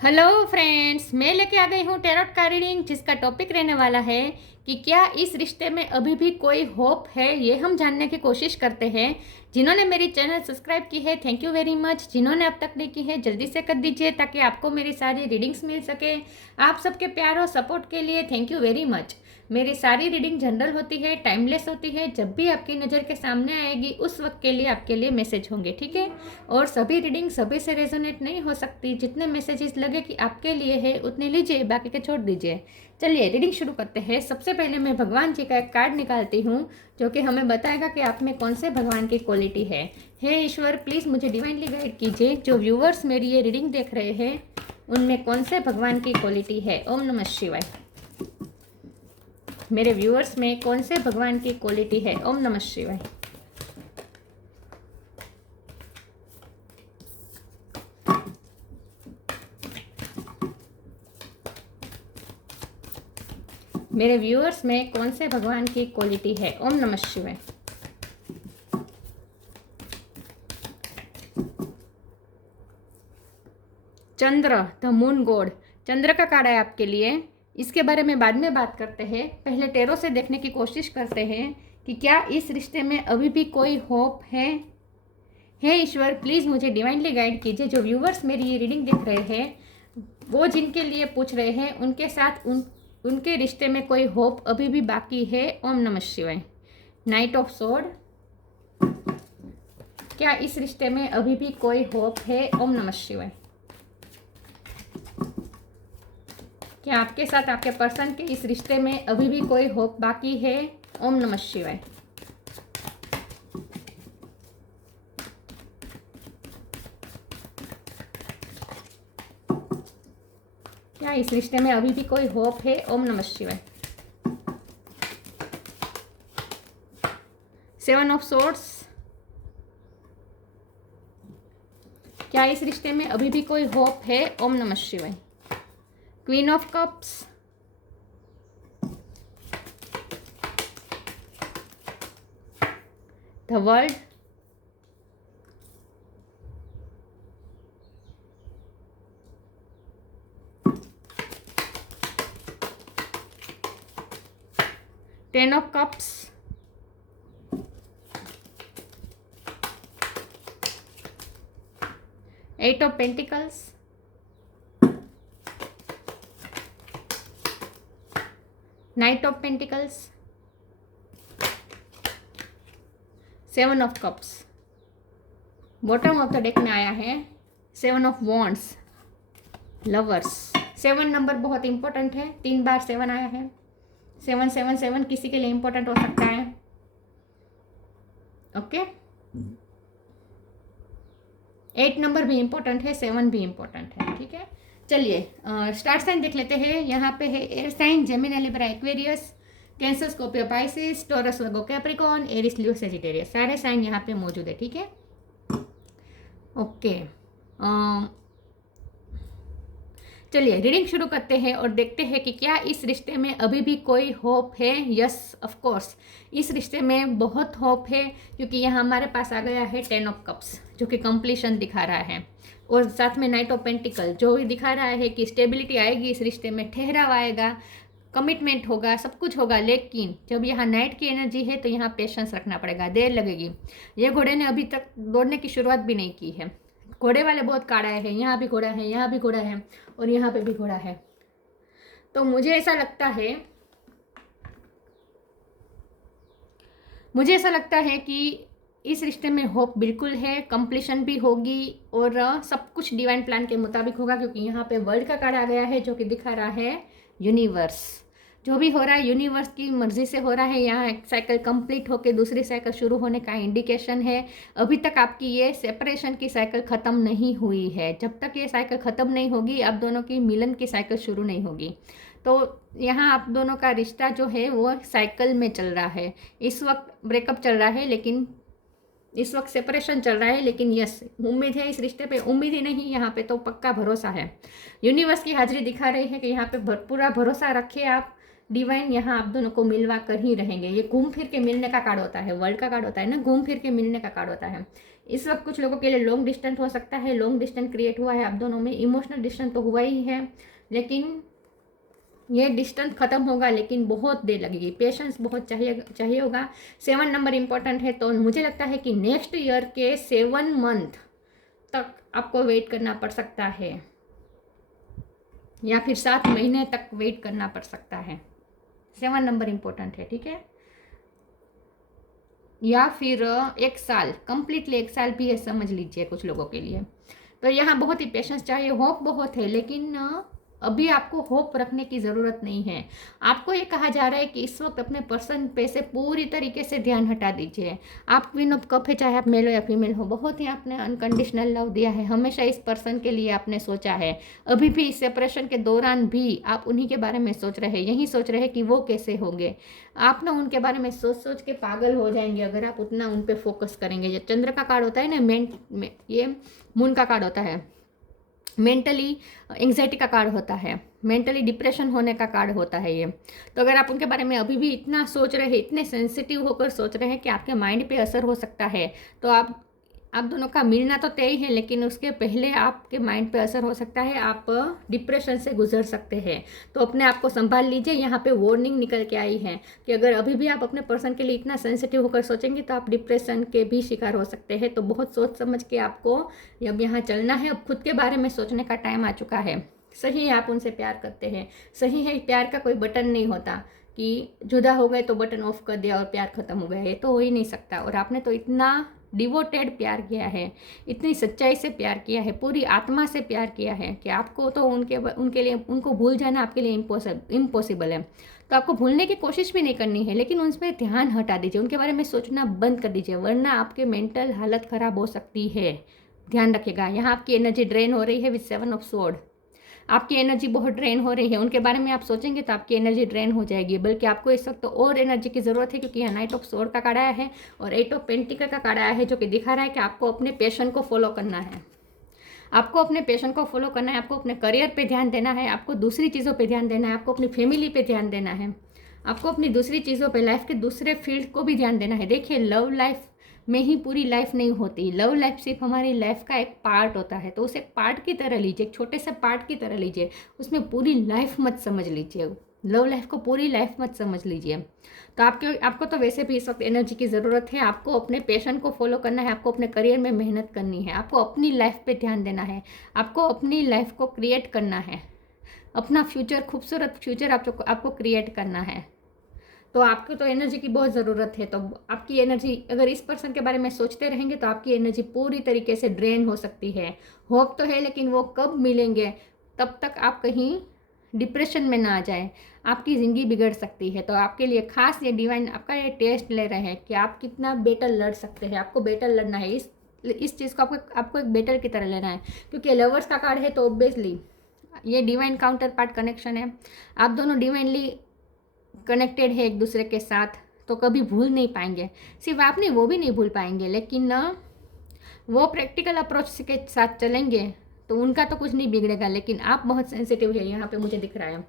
Hello friends, मैं लेके आ गई हूँ टैरोट का रीडिंग, जिसका टॉपिक रहने वाला है कि क्या इस रिश्ते में अभी भी कोई होप है। ये हम जानने की कोशिश करते हैं। जिन्होंने मेरी चैनल सब्सक्राइब की है, थैंक यू वेरी मच। जिन्होंने अब तक नहीं की है, जल्दी से कर दीजिए ताकि आपको मेरी सारी रीडिंग्स मिल सके। आप सबके प्यार और सपोर्ट के लिए थैंक यू वेरी मच। मेरी सारी रीडिंग जनरल होती है, टाइमलेस होती है। जब भी आपकी नज़र के सामने आएगी उस वक्त के लिए आपके लिए मैसेज होंगे, ठीक है। और सभी रीडिंग सभी से रेजोनेट नहीं हो सकती। जितने मैसेजेस लगे कि आपके लिए है उतने लीजिए, बाकी के छोड़ दीजिए। चलिए रीडिंग शुरू करते हैं। सबसे पहले मैं भगवान जी का एक कार्ड निकालती हूँ जो कि हमें बताएगा कि आप में कौन से भगवान की क्वालिटी है। हे ईश्वर, प्लीज़ मुझे डिवाइनली गाइड कीजिए। जो व्यूवर्स मेरी ये रीडिंग देख रहे हैं उनमें कौन से भगवान की क्वालिटी है। ओम नमः शिवाय। मेरे व्यूअर्स में कौन से भगवान की क्वालिटी है। ओम नमः शिवाय। मेरे व्यूअर्स में कौन से भगवान की क्वालिटी है। ओम नमः शिवाय। चंद्र, द मून गॉड, चंद्र का कार्ड है आपके लिए। इसके बारे में बाद में बात करते हैं। पहले टेरो से देखने की कोशिश करते हैं कि क्या इस रिश्ते में अभी भी कोई होप है। हे ईश्वर, प्लीज़ मुझे डिवाइनली गाइड कीजिए। जो व्यूवर्स मेरी ये रीडिंग देख रहे हैं, वो जिनके लिए पूछ रहे हैं, उनके साथ उनके रिश्ते में कोई होप अभी भी बाकी है। ओम नमः शिवाय। नाइट ऑफ सोर्ड, क्या इस रिश्ते में अभी भी कोई होप है। ओम नमः शिवाय। क्या आपके साथ आपके पर्सन के इस रिश्ते में अभी भी कोई होप बाकी है। ओम नमः शिवाय। क्या इस रिश्ते में अभी भी कोई होप है। ओम नमः शिवाय। सेवन ऑफ सोर्ड्स, क्या इस रिश्ते में अभी भी कोई होप है। ओम नमः शिवाय। Queen of cups, the world, ten of cups, eight of pentacles, knight of pentacles, seven of cups. Bottom of the deck में आया है seven of wands, lovers. Seven number बहुत इंपॉर्टेंट है, 3 बार सेवन आया है। 777 किसी के लिए इंपॉर्टेंट हो सकता है। ओके, 8 नंबर भी इंपॉर्टेंट है, 7 भी इंपॉर्टेंट है, ठीक है। चलिए स्टार साइन देख लेते हैं। यहाँ पे है air sign, Gemini, Libra, Aquarius, Cancer, Scorpio, Pisces, Taurus, Virgo, Capricorn, Aries, Leo, Sagittarius. सारे साइन यहाँ पे मौजूद है, ठीक है। ओके, चलिए रीडिंग शुरू करते हैं और देखते हैं कि क्या इस रिश्ते में अभी भी कोई होप है। यस, ऑफ कोर्स इस रिश्ते में बहुत होप है, क्योंकि यहाँ हमारे पास आ गया है 10 ऑफ कप्स जो कि कंप्लीशन दिखा रहा है, और साथ में नाइट ऑफ पेंटिकल जो भी दिखा रहा है कि स्टेबिलिटी आएगी इस रिश्ते में, ठहराव आएगा, कमिटमेंट होगा, सब कुछ होगा। लेकिन जब यहाँ नाइट की एनर्जी है तो यहाँ पेशेंस रखना पड़ेगा, देर लगेगी। ये घोड़े ने अभी तक दौड़ने की शुरुआत भी नहीं की है। घोड़े वाले बहुत कार्ड आए हैं, यहाँ भी घोड़ा है, यहाँ भी घोड़ा है, और यहाँ पे भी घोड़ा है। तो मुझे ऐसा लगता है कि इस रिश्ते में होप बिल्कुल है, कंप्लीशन भी होगी, और सब कुछ डिवाइन प्लान के मुताबिक होगा, क्योंकि यहाँ पे वर्ल्ड का कार्ड आ गया है जो कि दिखा रहा है यूनिवर्स। जो भी हो रहा है यूनिवर्स की मर्जी से हो रहा है। यहाँ एक साइकिल कंप्लीट होकर दूसरी साइकिल शुरू होने का इंडिकेशन है। अभी तक आपकी ये सेपरेशन की साइकिल ख़त्म नहीं हुई है। जब तक ये साइकिल ख़त्म नहीं होगी, आप दोनों की मिलन की साइकिल शुरू नहीं होगी। तो यहाँ आप दोनों का रिश्ता जो है वो साइकिल में चल रहा है। इस वक्त ब्रेकअप चल रहा है, लेकिन इस वक्त सेपरेशन चल रहा है, लेकिन यस, उम्मीद है इस रिश्ते पे। उम्मीद ही नहीं, यहाँ पे तो पक्का भरोसा है। यूनिवर्स की हाजिरी दिखा रही है कि यहाँ पे पूरा भरोसा रखिए आप। डिवाइन यहाँ आप दोनों को मिलवा कर ही रहेंगे। ये घूम फिर के मिलने का कार्ड होता है, वर्ल्ड का कार्ड होता है ना, घूम फिर के मिलने का कार्ड होता है। इस वक्त कुछ लोगों के लिए लॉन्ग डिस्टेंस हो सकता है, लॉन्ग डिस्टेंस क्रिएट हुआ है आप दोनों में। इमोशनल डिस्टेंस तो हुआ ही है, लेकिन ये डिस्टेंस खत्म होगा, लेकिन बहुत देर लगेगी, पेशेंस बहुत चाहिए होगा। 7 नंबर इंपॉर्टेंट है, तो मुझे लगता है कि नेक्स्ट ईयर के 7 मंथ तक आपको वेट करना पड़ सकता है, या फिर 7 महीने तक वेट करना पड़ सकता है। 7 नंबर इंपॉर्टेंट है, ठीक है। या फिर 1 साल, कंप्लीटली 1 साल भी है समझ लीजिए कुछ लोगों के लिए। तो यहाँ बहुत ही पेशेंस चाहिए, होप बहुत है, लेकिन अभी आपको होप रखने की ज़रूरत नहीं है। आपको ये कहा जा रहा है कि इस वक्त अपने पर्सन पे से पूरी तरीके से ध्यान हटा दीजिए। आप क्वीन ऑफ कप है, चाहे आप मेल हो या फीमेल हो, बहुत ही आपने अनकंडीशनल लव दिया है, हमेशा इस पर्सन के लिए आपने सोचा है। अभी भी इस सेपरेशन के दौरान भी आप उन्हीं के बारे में सोच रहे हैं, यही सोच रहे हैं कि वो कैसे होंगे। आप ना उनके बारे में सोच सोच के पागल हो जाएंगे अगर आप उतना उन पर फोकस करेंगे। जो चंद्र का कार्ड होता है ना, ये मून का कार्ड होता है, मेंटली एंग्जाइटी का कार्ड होता है, मेंटली डिप्रेशन होने का कार्ड होता है ये। तो अगर आप उनके बारे में अभी भी इतना सोच रहे हैं, इतने सेंसिटिव होकर सोच रहे हैं कि आपके माइंड पे असर हो सकता है, तो आप दोनों का मिलना तो तय है, लेकिन उसके पहले आपके माइंड पे असर हो सकता है, आप डिप्रेशन से गुजर सकते हैं। तो अपने आप को संभाल लीजिए। यहाँ पे वार्निंग निकल के आई है कि अगर अभी भी आप अपने पर्सन के लिए इतना सेंसिटिव होकर सोचेंगे तो आप डिप्रेशन के भी शिकार हो सकते हैं। तो बहुत सोच समझ के आपको अब यहाँ चलना है। अब खुद के बारे में सोचने का टाइम आ चुका है। सही है, आप उनसे प्यार करते हैं, सही है, प्यार का कोई बटन नहीं होता कि जुदा हो गए तो बटन ऑफ कर दिया और प्यार खत्म हो गया, ये तो हो ही नहीं सकता। और आपने तो इतना डिवोटेड प्यार किया है, इतनी सच्चाई से प्यार किया है, पूरी आत्मा से प्यार किया है कि आपको तो उनके लिए उनको भूल जाना आपके लिए इम्पॉसिबल है। तो आपको भूलने की कोशिश भी नहीं करनी है, लेकिन उनसे ध्यान हटा दीजिए, उनके बारे में सोचना बंद कर दीजिए, वरना आपके मेंटल हालत ख़राब हो सकती है। ध्यान रखिएगा। यहाँ आपकी एनर्जी ड्रेन हो रही है विद 7 ऑफ स्वॉर्ड। आपकी एनर्जी बहुत ड्रेन हो रही है, उनके बारे में आप सोचेंगे तो आपकी एनर्जी ड्रेन हो जाएगी, बल्कि आपको इस वक्त तो और एनर्जी की ज़रूरत है, क्योंकि यहाँ नाइट ऑफ स्वॉर्ड का कार्ड आया है और 8 ऑफ पेंटिकल का कार्ड आया है, जो कि दिखा रहा है कि आपको अपने पैशन को फॉलो करना है। आपको अपने पैशन को फॉलो करना है, आपको अपने करियर पे ध्यान देना है, आपको दूसरी चीज़ों पे ध्यान देना है, आपको अपनी फैमिली पे ध्यान देना है, आपको अपनी दूसरी चीज़ों पे, लाइफ के दूसरे फील्ड को भी ध्यान देना है। देखिए, लव लाइफ में ही पूरी लाइफ नहीं होती, लव लाइफ सिर्फ हमारी लाइफ का एक पार्ट होता है। तो उसे एक पार्ट की तरह लीजिए, एक छोटे से पार्ट की तरह लीजिए, उसमें पूरी लाइफ मत समझ लीजिए, लव लाइफ को पूरी लाइफ मत समझ लीजिए। तो आपको तो वैसे भी इस वक्त एनर्जी की ज़रूरत है। आपको अपने पैशन को फॉलो करना है, आपको अपने करियर में मेहनत करनी है, आपको अपनी लाइफ पे ध्यान देना है, आपको अपनी लाइफ को क्रिएट करना है, अपना फ्यूचर, खूबसूरत फ्यूचर आपको क्रिएट करना है। तो आपको तो एनर्जी की बहुत ज़रूरत है। तो आपकी एनर्जी, अगर इस पर्सन के बारे में सोचते रहेंगे तो आपकी एनर्जी पूरी तरीके से ड्रेन हो सकती है। होप तो है, लेकिन वो कब मिलेंगे, तब तक आप कहीं डिप्रेशन में ना आ जाए, आपकी ज़िंदगी बिगड़ सकती है। तो आपके लिए खास ये डिवाइन आपका ये टेस्ट ले रहे हैं कि आप कितना बेटर लड़ सकते हैं। आपको बेटर लड़ना है, इस चीज़ को आपको एक बेटर की तरह लेना है, क्योंकि लवर्स का कार्ड है, तो ऑब्वियसली ये डिवाइन काउंटर पार्ट कनेक्शन है। आप दोनों डिवाइनली कनेक्टेड है एक दूसरे के साथ, तो कभी भूल नहीं पाएंगे। सिर्फ आप नहीं, वो भी नहीं भूल पाएंगे, लेकिन वो प्रैक्टिकल अप्रोच के साथ चलेंगे तो उनका तो कुछ नहीं बिगड़ेगा। लेकिन आप बहुत सेंसिटिव है, यहाँ पे मुझे दिख रहा है।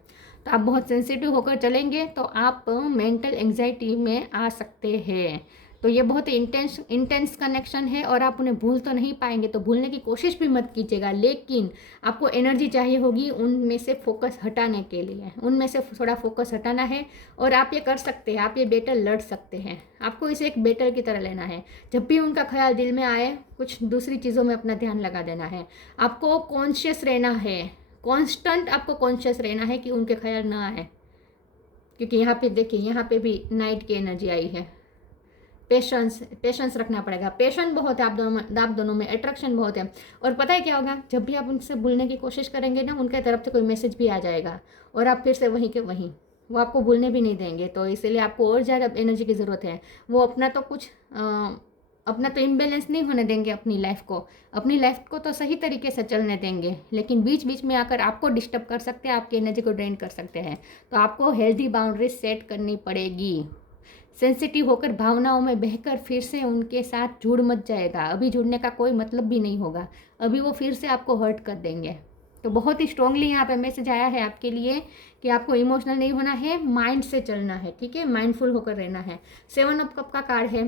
तो आप बहुत सेंसिटिव होकर चलेंगे तो आप मेंटल एंग्जाइटी में आ सकते हैं। तो ये बहुत इंटेंस कनेक्शन है और आप उन्हें भूल तो नहीं पाएंगे, तो भूलने की कोशिश भी मत कीजिएगा। लेकिन आपको एनर्जी चाहिए होगी उनमें से फोकस हटाने के लिए, उनमें से थोड़ा फोकस हटाना है। और आप ये कर सकते हैं, आप ये बैटल लड़ सकते हैं। आपको इसे एक बैटल की तरह लेना है। जब भी उनका ख्याल दिल में आए, कुछ दूसरी चीज़ों में अपना ध्यान लगा देना है। आपको कॉन्शियस रहना है, कॉन्स्टेंट आपको कॉन्शियस रहना है कि उनके ख्याल ना आए। क्योंकि यहाँ पे देखिए, यहाँ पे भी नाइट की एनर्जी आई है। पेशेंस रखना पड़ेगा। पेशेंस बहुत है आप दोनों में अट्रैक्शन बहुत है। और पता है क्या होगा, जब भी आप उनसे भूलने की कोशिश करेंगे ना, उनके तरफ से कोई मैसेज भी आ जाएगा और आप फिर से वहीं के वहीं, वो आपको भूलने भी नहीं देंगे। तो इसीलिए आपको और ज़्यादा एनर्जी की ज़रूरत है। वो अपना तो इम्बेलेंस नहीं होने देंगे अपनी लाइफ को तो सही तरीके से चलने देंगे, लेकिन बीच बीच में आकर आपको डिस्टर्ब कर सकते हैं, आपकी एनर्जी को ड्रेन कर सकते हैं। तो आपको हेल्दी बाउंड्रीज सेट करनी पड़ेगी। सेंसिटिव होकर भावनाओं में बहकर फिर से उनके साथ जुड़ मत जाएगा। अभी जुड़ने का कोई मतलब भी नहीं होगा, अभी वो फिर से आपको हर्ट कर देंगे। तो बहुत ही स्ट्रांगली यहाँ पे मैसेज आया है आपके लिए कि आपको इमोशनल नहीं होना है, माइंड से चलना है, ठीक है, माइंडफुल होकर रहना है। 7 ऑफ कप का कार्ड है।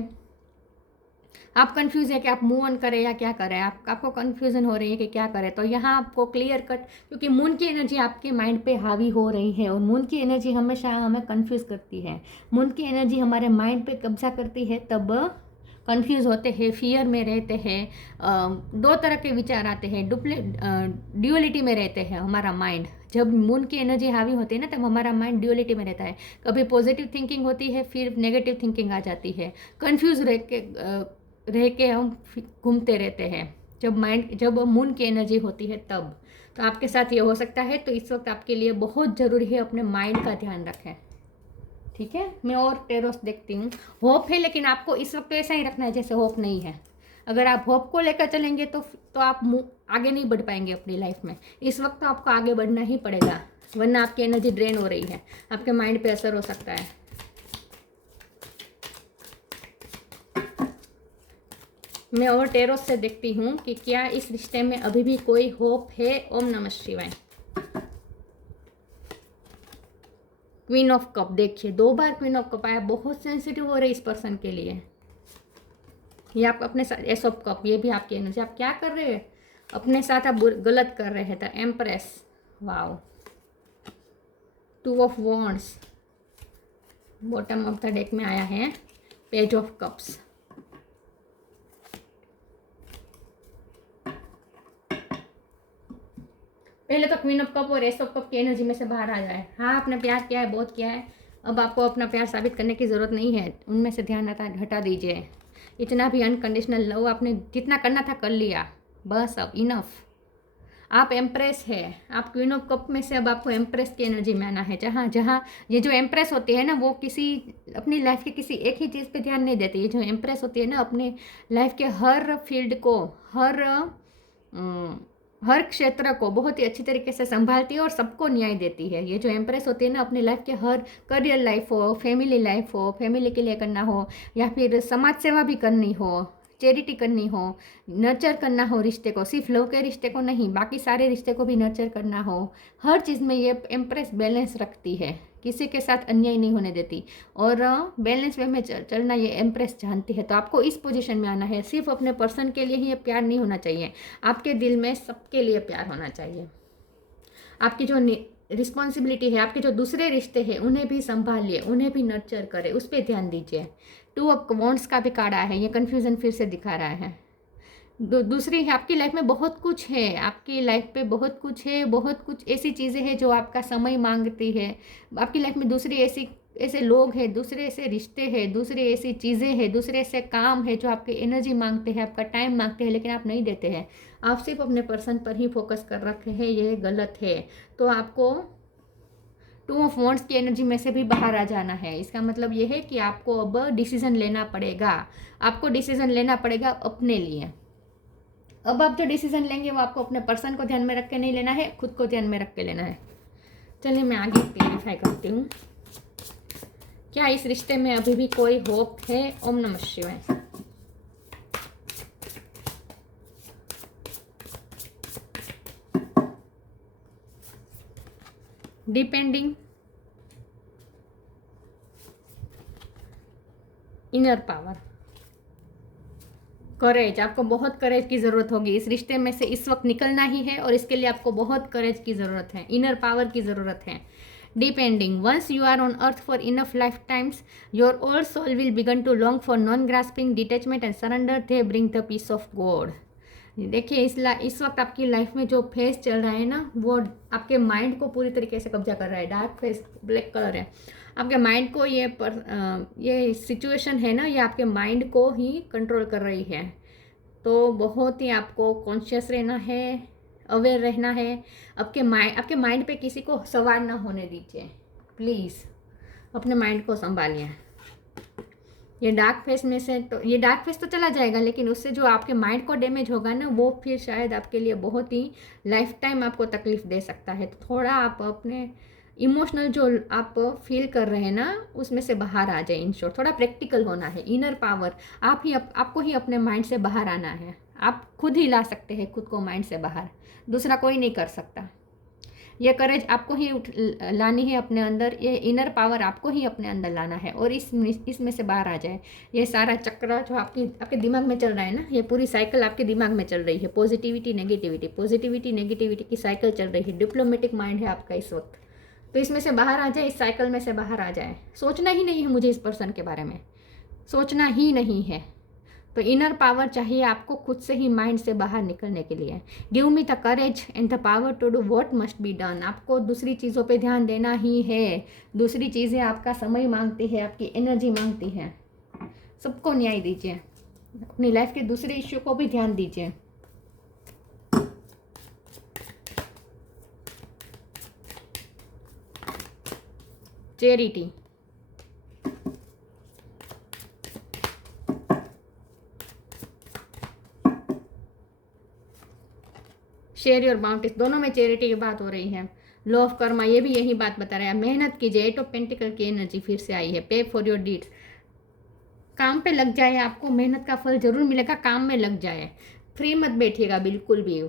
आप कंफ्यूज है कि आप मूव ऑन करें या क्या करें, आपको कंफ्यूजन हो रही है कि क्या करें। तो यहाँ आपको क्लियर कट, क्योंकि मून की एनर्जी आपके माइंड पे हावी हो रही है और मून की एनर्जी हमेशा हमें कंफ्यूज करती है। मून की एनर्जी हमारे माइंड पे कब्जा करती है, तब कंफ्यूज होते हैं, फियर में रहते हैं, दो तरह के विचार आते हैं, ड्यूअलिटी में रहते हैं हमारा माइंड। जब मून की एनर्जी हावी होती है ना, तब हमारा माइंड ड्यूअलिटी में रहता है। कभी पॉजिटिव थिंकिंग होती है, फिर नेगेटिव थिंकिंग आ जाती है, कंफ्यूज रह के हम घूमते रहते हैं। जब मून की एनर्जी होती है तब। तो आपके साथ ये हो सकता है। तो इस वक्त आपके लिए बहुत ज़रूरी है अपने माइंड का ध्यान रखें, ठीक है। मैं और टेरोस देखती हूँ। होप है, लेकिन आपको इस वक्त ऐसा ही रखना है जैसे होप नहीं है। अगर आप होप को लेकर चलेंगे तो आप आगे नहीं बढ़ पाएंगे अपनी लाइफ में। इस वक्त तो आपको आगे बढ़ना ही पड़ेगा, वरना आपकी एनर्जी ड्रेन हो रही है, आपके माइंड पे असर हो सकता है। मैं और टेरोस से देखती हूँ कि क्या इस रिश्ते में अभी भी कोई होप है। ओम नमः शिवाय। क्वीन ऑफ कप, देखिए 2 बार क्वीन ऑफ कप आया। बहुत सेंसिटिव हो रहे इस पर्सन के लिए। ये आप अपने साथ एस ऑफ कप, ये भी आपकी एनर्जी। आप क्या कर रहे हैं अपने साथ, आप गलत कर रहे हैं। तो empress, wow, 2 of wands, bottom of the deck में आया है पेज ऑफ कप्स। पहले तो क्वीन ऑफ कप और एस ऑफ कप की एनर्जी में से बाहर आ जाए। हाँ, आपने प्यार किया है, बहुत किया है, अब आपको अपना प्यार साबित करने की ज़रूरत नहीं है। उनमें से ध्यान हटा दीजिए। इतना भी अनकंडीशनल लव आपने जितना करना था कर लिया, बस अब इनफ। आप एम्प्रेस है, आप क्वीन ऑफ कप में से अब आपको एम्प्रेस की एनर्जी में आना है। जहाँ जहाँ ये जो एम्प्रेस होती है ना, वो किसी अपनी लाइफ के किसी एक ही चीज़ पे ध्यान नहीं देती। ये जो एम्प्रेस होती है ना, अपने लाइफ के हर फील्ड को, हर क्षेत्र को बहुत ही अच्छी तरीके से संभालती है और सबको न्याय देती है। ये जो एम्प्रेस होती है ना, अपनी लाइफ के हर, करियर लाइफ हो, फैमिली लाइफ हो, फैमिली के लिए करना हो, या फिर समाज सेवा भी करनी हो, चैरिटी करनी हो, नर्चर करना हो रिश्ते को, सिर्फ लव के रिश्ते को नहीं, बाकी सारे रिश्ते को भी नर्चर करना हो, हर चीज़ में ये एम्प्रेस बैलेंस रखती है, किसी के साथ अन्याय नहीं होने देती और बैलेंस वे में चलना ये एम्प्रेस जानती है। तो आपको इस पोजीशन में आना है। सिर्फ अपने पर्सन के लिए ही ये प्यार नहीं होना चाहिए, आपके दिल में सबके लिए प्यार होना चाहिए। आपकी जो रिस्पॉन्सिबिलिटी है, आपके जो दूसरे रिश्ते हैं उन्हें भी संभालिए, उन्हें भी नर्चर करें, उस पर ध्यान दीजिए। 2 ऑफ वॉन्ड्स का भी कार्ड आया है, ये कन्फ्यूज़न फिर से दिखा रहा है। दूसरी है, आपकी लाइफ में बहुत कुछ है, आपकी लाइफ पे बहुत कुछ है, बहुत कुछ ऐसी चीज़ें हैं जो आपका समय मांगती है। आपकी लाइफ में दूसरी ऐसे लोग हैं, दूसरे ऐसे रिश्ते हैं, दूसरी ऐसी चीज़ें हैं, दूसरे ऐसे काम है जो आपकी एनर्जी मांगते हैं, आपका टाइम मांगते हैं, लेकिन आप नहीं देते हैं। आप सिर्फ अपने पर्सन पर ही फोकस कर रखे हैं, ये गलत है। तो आपको 2 ऑफ वॉन्ड्स की एनर्जी में से भी बाहर आ जाना है। इसका मतलब ये है कि आपको अब डिसीजन लेना पड़ेगा, आपको डिसीजन लेना पड़ेगा अपने लिए। अब आप जो डिसीजन लेंगे वो आपको अपने पर्सन को ध्यान में रख के नहीं लेना है, खुद को ध्यान में रख के लेना है। चलिए मैं आगे क्लैरिफाई करती हूँ। क्या इस रिश्ते में अभी भी कोई होप है? ओम नमः शिवाय। डिपेंडिंग, इनर पावर, करेज। आपको बहुत करेज की ज़रूरत होगी इस रिश्ते में से, इस वक्त निकलना ही है और इसके लिए आपको बहुत करेज की ज़रूरत है, इनर पावर की ज़रूरत है। Depending, once you are on earth for enough life times, your old soul will begin to long for non grasping, detachment and surrender, they bring the peace of God. देखिए इस वक्त आपकी life में जो face चल रहा है ना, वो आपके माइंड को पूरी तरीके से कब्जा कर रहा है। डार्क फेस, ब्लैक कलर है। आपके माइंड को ये सिचुएशन है ना, ये आपके माइंड को ही कंट्रोल कर रही है। तो बहुत ही आपको कॉन्शियस रहना है, अवेयर रहना है। आपके माइंड पे किसी को सवार ना होने दीजिए प्लीज़, अपने माइंड को संभालिए। ये डार्क फेस में से तो ये डार्क फेस तो चला जाएगा, लेकिन उससे जो आपके माइंड को डैमेज होगा ना, वो फिर शायद आपके लिए बहुत ही लाइफ टाइम आपको तकलीफ दे सकता है। तो थोड़ा आप अपने इमोशनल जो आप फील कर रहे हैं ना, उसमें से बाहर आ जाए। इन शॉर्ट थोड़ा प्रैक्टिकल होना है। इनर पावर आपको ही अपने माइंड से बाहर आना है। आप खुद ही ला सकते हैं खुद को माइंड से बाहर, दूसरा कोई नहीं कर सकता। ये करेज आपको ही लानी है अपने अंदर, ये इनर पावर आपको ही अपने अंदर लाना है और इसमें से बाहर आ जाए। ये सारा चक्र जो आपके दिमाग में चल रहा है ना, ये पूरी साइकिल आपके दिमाग में चल रही है, पॉजिटिविटी नेगेटिविटी की साइकिल चल रही है। डिप्लोमेटिक माइंड है आपका इस वक्त, तो इसमें से बाहर आ जाए, इस साइकिल में से बाहर आ जाए। सोचना ही नहीं है मुझे इस पर्सन के बारे में, सोचना ही नहीं है। तो इनर पावर चाहिए आपको खुद से ही माइंड से बाहर निकलने के लिए। Give me the courage and the power to do what must be done. आपको दूसरी चीज़ों पे ध्यान देना ही है। दूसरी चीज़ें आपका समय मांगती है, आपकी एनर्जी मांगती है। सबको न्याय दीजिए, अपनी लाइफ के दूसरे इश्यू को भी ध्यान दीजिए। चैरिटी, शेयर योर बाउंटीज, दोनों में चैरिटी की बात हो रही है। लॉ ऑफ कर्मा, ये भी यही बात बता रहा है। मेहनत कीजिए, 8 ऑफ पेंटिकल की एनर्जी फिर से आई है। पे फॉर योर डीड्स, काम पे लग जाए, आपको मेहनत का फल जरूर मिलेगा। काम में लग जाए, फ्री मत बैठिएगा बिल्कुल भी।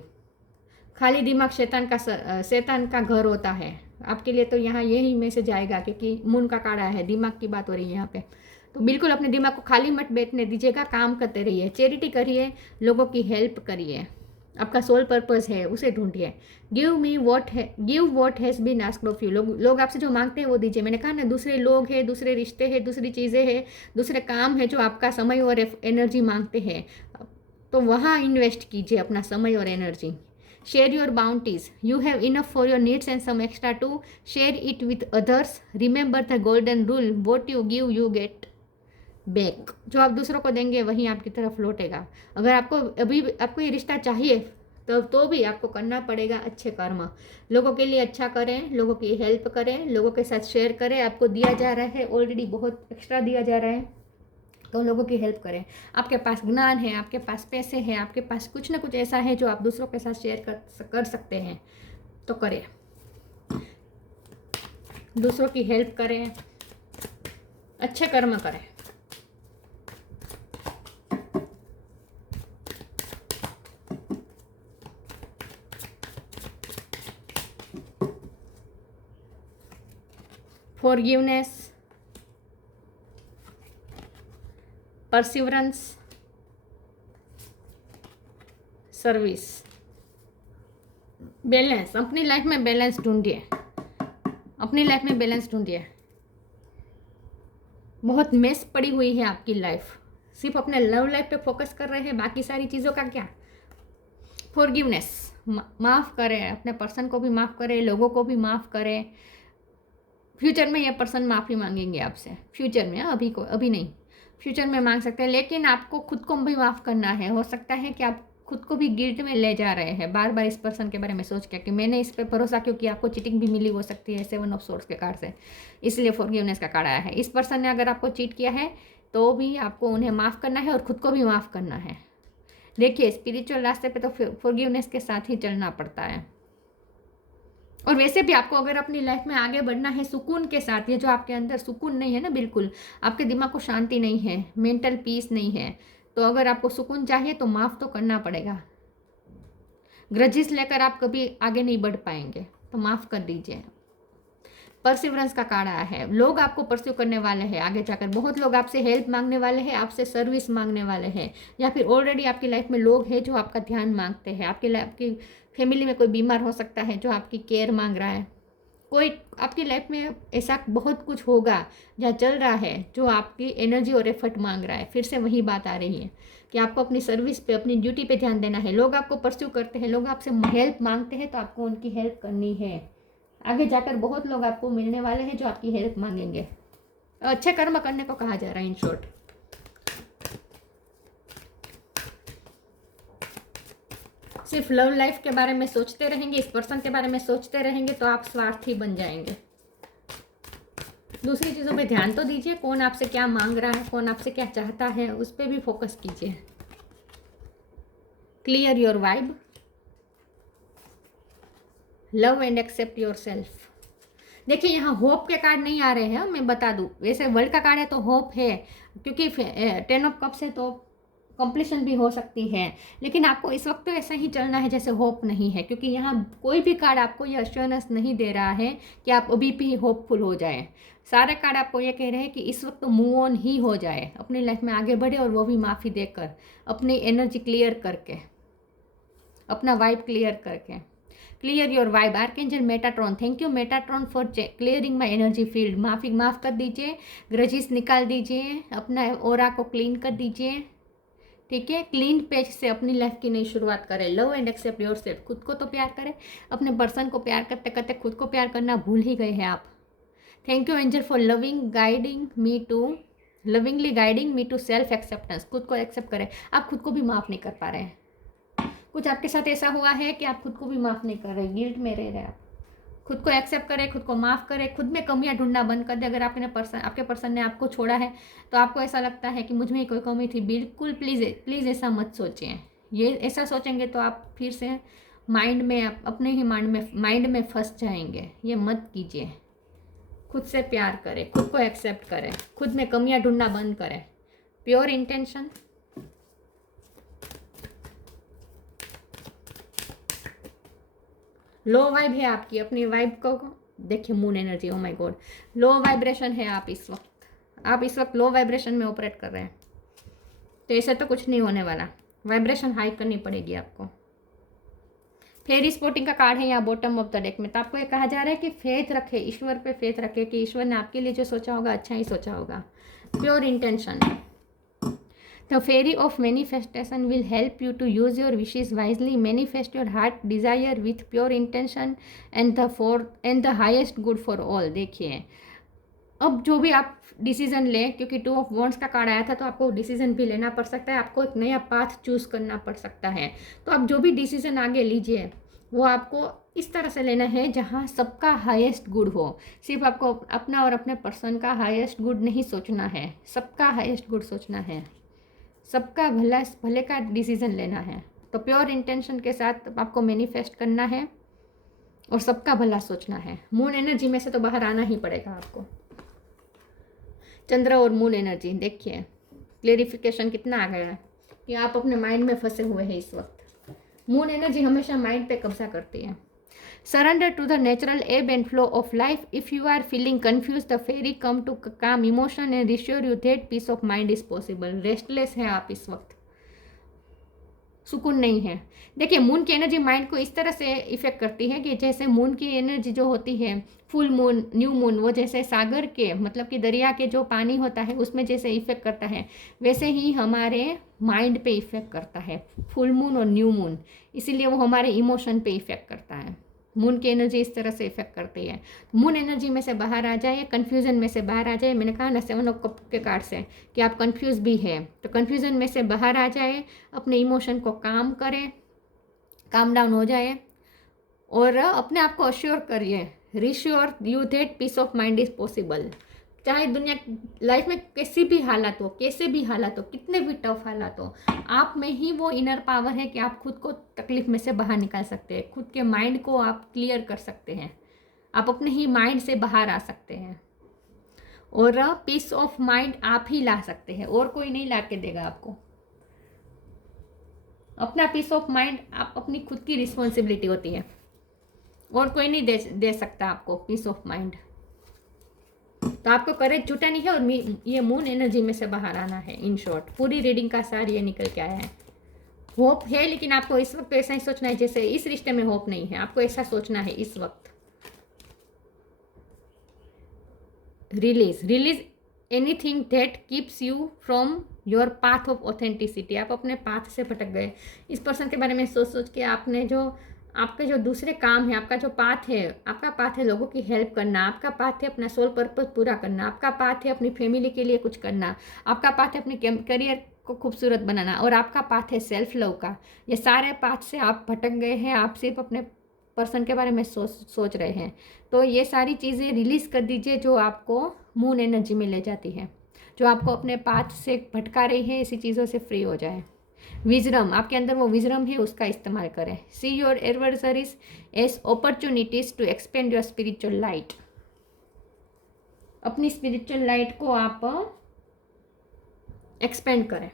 खाली दिमाग शैतान का घर होता है आपके लिए। तो यहाँ यही मैसेज आएगा, क्योंकि मून का काड़ा है, दिमाग की बात हो रही है यहाँ पे। तो बिल्कुल अपने दिमाग को खाली मत बैठने दीजिएगा, काम करते रहिए, चैरिटी करिए, लोगों की हेल्प करिए। आपका सोल पर्पस है उसे ढूंढिए। Give what has been asked of you. लोग आपसे जो मांगते हैं वो दीजिए। मैंने कहा ना, दूसरे लोग हैं, दूसरे रिश्ते हैं, दूसरी चीज़ें हैं, दूसरे काम है जो आपका समय और एनर्जी मांगते हैं, तो वहाँ इन्वेस्ट कीजिए अपना समय और energy. Share your bounties, you have enough for your needs and some extra to share it with others. Remember the golden rule, what you give you get back. जो आप दूसरों को देंगे वहीं आपकी तरफ लौटेगा। अगर आपको ये रिश्ता चाहिए तो भी आपको करना पड़ेगा अच्छे कर्म। लोगों के लिए अच्छा करें, लोगों की हेल्प करें, लोगों के साथ शेयर करें। आपको दिया जा रहा है, ऑलरेडी बहुत एक्स्ट्रा दिया जा रहा है, तो लोगों की हेल्प करें। आपके पास ज्ञान है, आपके पास पैसे हैं, आपके पास कुछ ना कुछ ऐसा है जो आप दूसरों के साथ शेयर कर सकते हैं, तो करें। दूसरों की हेल्प करें, अच्छे कर्म करें। Forgiveness, perseverance, service, balance. अपनी लाइफ में बैलेंस ढूंढिए, अपनी लाइफ में बैलेंस ढूंढिए। बहुत मेस पड़ी हुई है आपकी लाइफ, सिर्फ अपने लव लाइफ पे फोकस कर रहे हैं, बाकी सारी चीज़ों का क्या। फॉरगिवनेस, माफ़ करें, अपने पर्सन को भी माफ़ करें, लोगों को भी माफ़ करें। फ्यूचर में ये पर्सन माफ़ी मांगेंगे आपसे, फ्यूचर में, अभी नहीं, फ्यूचर में मांग सकते हैं। लेकिन आपको खुद को भी माफ़ करना है। हो सकता है कि आप खुद को भी गिल्ट में ले जा रहे हैं बार बार इस पर्सन के बारे में सोच के कि मैंने इस पर भरोसा क्यों किया। आपको चीटिंग भी मिली हो सकती है 7 ऑफ सोर्ड्स के कार्ड से, इसलिए फॉरगिवनेस का कार्ड आया है। इस पर्सन ने अगर आपको चीट किया है तो भी आपको उन्हें माफ़ करना है और खुद को भी माफ़ करना है। देखिए, स्पिरिचुअल रास्ते पे तो फॉरगिवनेस के साथ ही चलना पड़ता है। और वैसे भी आपको अगर अपनी लाइफ में आगे बढ़ना है सुकून के साथ, ये जो आपके अंदर सुकून नहीं है ना, बिल्कुल आपके दिमाग को शांति नहीं है, मेंटल पीस नहीं है, तो अगर आपको सुकून चाहिए तो माफ़ तो करना पड़ेगा। ग्रजेस लेकर आप कभी आगे नहीं बढ़ पाएंगे, तो माफ़ कर दीजिए। परसिवरेंस का कार्ड आया है। लोग आपको परस्यू करने वाले हैं आगे जाकर, बहुत लोग आपसे हेल्प मांगने वाले हैं, आपसे सर्विस मांगने वाले हैं, या फिर ऑलरेडी आपकी लाइफ में लोग हैं जो आपका ध्यान मांगते हैं। आपकी फैमिली में कोई बीमार हो सकता है जो आपकी केयर मांग रहा है। कोई आपकी लाइफ में ऐसा बहुत कुछ होगा जहाँ चल रहा है जो आपकी एनर्जी और एफर्ट मांग रहा है। फिर से वही बात आ रही है कि आपको अपनी सर्विस पे, अपनी ड्यूटी पे ध्यान देना है। लोग आपको परस्यू करते हैं, लोग आपसे हेल्प मांगते हैं, तो आपको उनकी हेल्प करनी है। आगे जाकर बहुत लोग आपको मिलने वाले हैं जो आपकी हेल्प मांगेंगे। अच्छे कर्म करने को कहा जा रहा है इन शॉर्ट। सिर्फ लव लाइफ के बारे में सोचते रहेंगे, इस पर्सन के बारे में सोचते रहेंगे, तो आप स्वार्थी बन जाएंगे। दूसरी चीज़ों पे ध्यान तो दीजिए, कौन आपसे क्या मांग रहा है, कौन आपसे क्या चाहता है, उस पर भी फोकस कीजिए। Clear your vibe, love and accept yourself. देखिए, यहाँ होप के कार्ड नहीं आ रहे हैं, मैं बता दूँ। वैसे वर्ल्ड का कार्ड है तो होप है, क्योंकि 10 ऑफ कप्स है तो कंप्लीशन भी हो सकती है, लेकिन आपको इस वक्त तो ऐसा ही चलना है जैसे होप नहीं है, क्योंकि यहाँ कोई भी कार्ड आपको ये अश्योरेंस नहीं दे रहा है कि आप अभी भी होपफुल हो जाए। सारे कार्ड आपको ये कह रहे हैं कि इस वक्त तो मूव ऑन ही हो जाए, अपनी लाइफ में आगे बढ़े, और वो भी माफ़ी देकर, अपनी एनर्जी क्लियर करके, अपना वाइब क्लियर करके। Clear your vibe. Archangel Metatron, thank you Metatron for clearing my energy field. माफ़ कर दीजिए, ग्रजिस निकाल दीजिए, अपना ओरा को क्लीन कर दीजिए। ठीक है, क्लीन पेज से अपनी लाइफ की नई शुरुआत करें। Love and accept yourself. खुद को तो प्यार करें, अपने पर्सन को प्यार करते करते खुद को प्यार करना भूल ही गए हैं आप। Thank you angel for lovingly guiding me to self acceptance. खुद को एक्सेप्ट करें। आप खुद को भी माफ़ नहीं कर पा रहे हैं, कुछ आपके साथ ऐसा हुआ है कि आप खुद को भी माफ़ नहीं कर रहे, गिल्ट में रह रहे हैं आप। खुद को एक्सेप्ट करें, खुद को माफ़ करें, खुद में कमियां ढूंढना बंद कर दे। अगर आपके पर्सन ने आपको छोड़ा है तो आपको ऐसा लगता है कि मुझ में कोई कमी थी, बिल्कुल प्लीज़ ऐसा मत सोचें। ये ऐसा सोचेंगे तो आप फिर से अपने ही माइंड में फंस जाएंगे। ये मत कीजिए। खुद से प्यार करें, खुद को एक्सेप्ट करें, खुद में कमियां ढूंढना बंद करें। प्योर इंटेंशन, लो वाइब है आपकी, अपनी वाइब को देखिए। Moon energy, oh my God, low vibration है आप इस वक्त लो वाइब्रेशन में ऑपरेट कर रहे हैं, तो ऐसे तो कुछ नहीं होने वाला। वाइब्रेशन हाई करनी पड़ेगी आपको। फेरी स्पोर्टिंग का कार्ड है यहाँ बॉटम ऑफ द डेक में। तो आपको ये कहा जा रहा है कि फेथ रखे, ईश्वर पे फेथ रखे कि ईश्वर ने आपके लिए जो सोचा होगा अच्छा ही सोचा होगा। Pure intention. The fairy of manifestation will help you to use your wishes wisely, manifest your heart desire with pure intention and the highest good for all। देखिए, अब जो भी आप डिसीजन लें, क्योंकि 2 ऑफ वॉन्ड्स का कार्ड आया था, तो आपको डिसीजन भी लेना पड़ सकता है, आपको एक नया पाथ चूज़ करना पड़ सकता है। तो आप जो भी डिसीजन आगे लीजिए वो आपको इस तरह से लेना है जहाँ सबका हाईएस्ट गुड हो। सिर्फ आपको अपना और अपने पर्सन का हाईएस्ट गुड नहीं सोचना है, सबका हाईएस्ट गुड सोचना है, सबका भले का डिसीजन लेना है। तो प्योर इंटेंशन के साथ आपको मैनिफेस्ट करना है और सबका भला सोचना है। मून एनर्जी में से तो बाहर आना ही पड़ेगा आपको। चंद्र और मून एनर्जी, देखिए क्लेरिफिकेशन कितना आ गया है कि आप अपने माइंड में फंसे हुए हैं इस वक्त। मून एनर्जी हमेशा माइंड पे कब्जा करती है। Surrender to the natural ebb and flow of life. If you are feeling confused, the fairy come to calm emotion and reassure you that peace of mind is possible. Restless है आप इस वक्त, सुकून नहीं है। देखिए, मून की energy mind को इस तरह से इफेक्ट करती है कि जैसे मून की एनर्जी जो होती है, फुल मून, न्यू मून, वो जैसे सागर के मतलब कि दरिया के जो पानी होता है उसमें जैसे इफेक्ट करता है, वैसे ही हमारे माइंड पे इफेक्ट करता है फुल मून और न्यू मून। इसीलिए वो हमारे इमोशन पे इफेक्ट करता है। मून की एनर्जी इस तरह से इफेक्ट करती है। मून एनर्जी में से बाहर आ जाए, कन्फ्यूज़न में से बाहर आ जाए। मैंने कहा ना 7 ऑफ कप के कार्ड से कि आप कन्फ्यूज़ भी है, तो कन्फ्यूज़न में से बाहर आ जाए, अपने इमोशन को काम करें, काम डाउन हो जाए और अपने आप को अश्योर करिए, reassure you that peace of mind is possible. चाहे दुनिया लाइफ में कैसे भी हालात हो, कितने भी टफ हालात हो, आप में ही वो इनर पावर है कि आप खुद को तकलीफ में से बाहर निकाल सकते हैं, खुद के माइंड को आप क्लियर कर सकते हैं, आप अपने ही माइंड से बाहर आ सकते हैं और पीस ऑफ माइंड आप ही ला सकते हैं, और कोई नहीं ला के देगा आपको। अपना पीस ऑफ माइंड आप अपनी खुद की रिस्पॉन्सिबिलिटी होती है, और कोई नहीं दे सकता आपको पीस ऑफ माइंड। तो आपको करेज जुटा नहीं है और ये मून एनर्जी में से बाहर आना है। इन शॉर्ट पूरी रीडिंग का सार ये निकल के आया है। होप है, लेकिन आपको इस वक्त ऐसा ही सोचना है जैसे इस रिश्ते में होप नहीं है, आपको ऐसा सोचना है इस वक्त। Release anything that keeps you from your path of authenticity. आप अपने पाथ से भटक गए। इस पर्सन के बारे में सोच के आपके जो दूसरे काम है, आपका पाथ है लोगों की हेल्प करना, आपका पाथ है अपना सोल पर्पस पूरा करना, आपका पाथ है अपनी फैमिली के लिए कुछ करना, आपका पाथ है अपने करियर को खूबसूरत बनाना, और आपका पाथ है सेल्फ लव का। ये सारे पाथ से आप भटक गए हैं, आप सिर्फ अपने पर्सन के बारे में सोच रहे हैं। तो ये सारी चीज़ें रिलीज़ कर दीजिए जो आपको मून एनर्जी में ले जाती है, जो आपको अपने पाथ से भटका रही है। ऐसी चीज़ों से फ्री हो जाए। विजडम, आपके अंदर वो विजडम है, उसका इस्तेमाल करें। See your adversaries as opportunities to expand your spiritual light. अपनी स्पिरिचुअल लाइट को आप एक्सपेंड करें,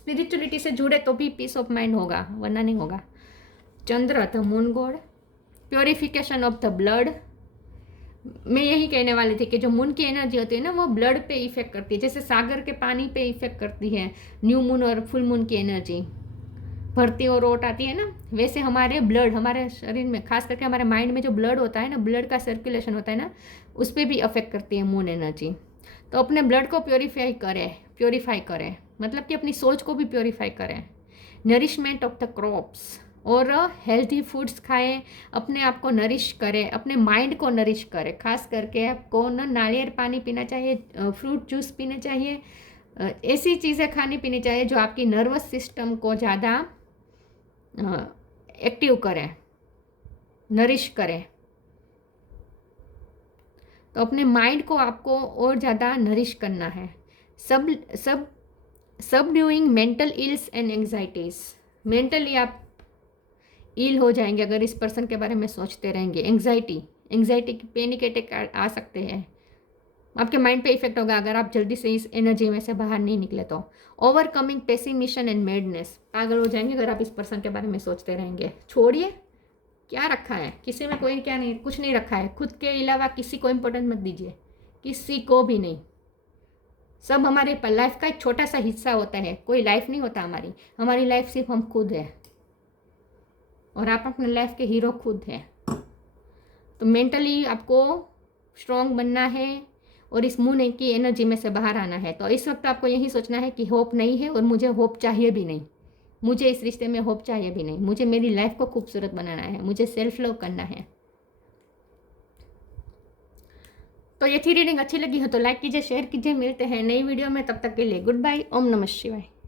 स्पिरिचुअलिटी से जुड़े तो भी पीस ऑफ माइंड होगा, वरना नहीं होगा। Chandra the moon god, purification of the blood. मैं यही कहने वाली थी कि जो मून की एनर्जी होती है ना, वो ब्लड पे इफेक्ट करती है, जैसे सागर के पानी पे इफेक्ट करती है न्यू मून और फुल मून की एनर्जी, भरती और ओट आती है ना, वैसे हमारे ब्लड, हमारे शरीर में, खास करके हमारे माइंड में जो ब्लड होता है ना, ब्लड का सर्कुलेशन होता है ना, उस पर भी अफेक्ट करती है मून एनर्जी। तो अपने ब्लड को प्योरीफाई करें, मतलब कि अपनी सोच को भी प्योरीफाई करें। नरिशमेंट ऑफ द क्रॉप्स, और हेल्थी फूड्स खाएं, अपने आप को नरिश करें, अपने माइंड को नरिश करें। खास करके आपको ना नारियल पानी पीना चाहिए, फ्रूट जूस पीना चाहिए, ऐसी चीज़ें खानी पीनी चाहिए जो आपकी नर्वस सिस्टम को ज़्यादा एक्टिव करें, नरिश करें। तो अपने माइंड को आपको और ज़्यादा नरिश करना है। सब ड्यूइंग mental ills and anxieties, mentally आप इल हो जाएंगे अगर इस पर्सन के बारे में सोचते रहेंगे। एंग्जाइटी की पैनिक अटैक आ सकते हैं, आपके माइंड पे इफेक्ट होगा अगर आप जल्दी से इस एनर्जी में से बाहर नहीं निकले तो। ओवरकमिंग पेसिमिशन एंड मैडनेस, पागल हो जाएंगे अगर आप इस पर्सन के बारे में सोचते रहेंगे। छोड़िए, क्या रखा है किसी में, कोई क्या नहीं, कुछ नहीं रखा है। खुद के अलावा किसी को इम्पोर्टेंट मत दीजिए, किसी को भी नहीं। सब हमारे लाइफ का एक छोटा सा हिस्सा होता है, कोई लाइफ नहीं होता हमारी लाइफ सिर्फ हम खुद है, और आप अपने लाइफ के हीरो खुद हैं। तो मेंटली आपको स्ट्रॉन्ग बनना है और इस मून की एनर्जी में से बाहर आना है। तो इस वक्त आपको यही सोचना है कि होप नहीं है, और मुझे होप चाहिए भी नहीं, मुझे इस रिश्ते में होप चाहिए भी नहीं, मुझे मेरी लाइफ को खूबसूरत बनाना है, मुझे सेल्फ लव करना है। तो ये थी रीडिंग, अच्छी लगी हो तो लाइक कीजिए, शेयर कीजिए। मिलते हैं नई वीडियो में, तब तक के लिए गुड बाय। ओम नमः शिवाय।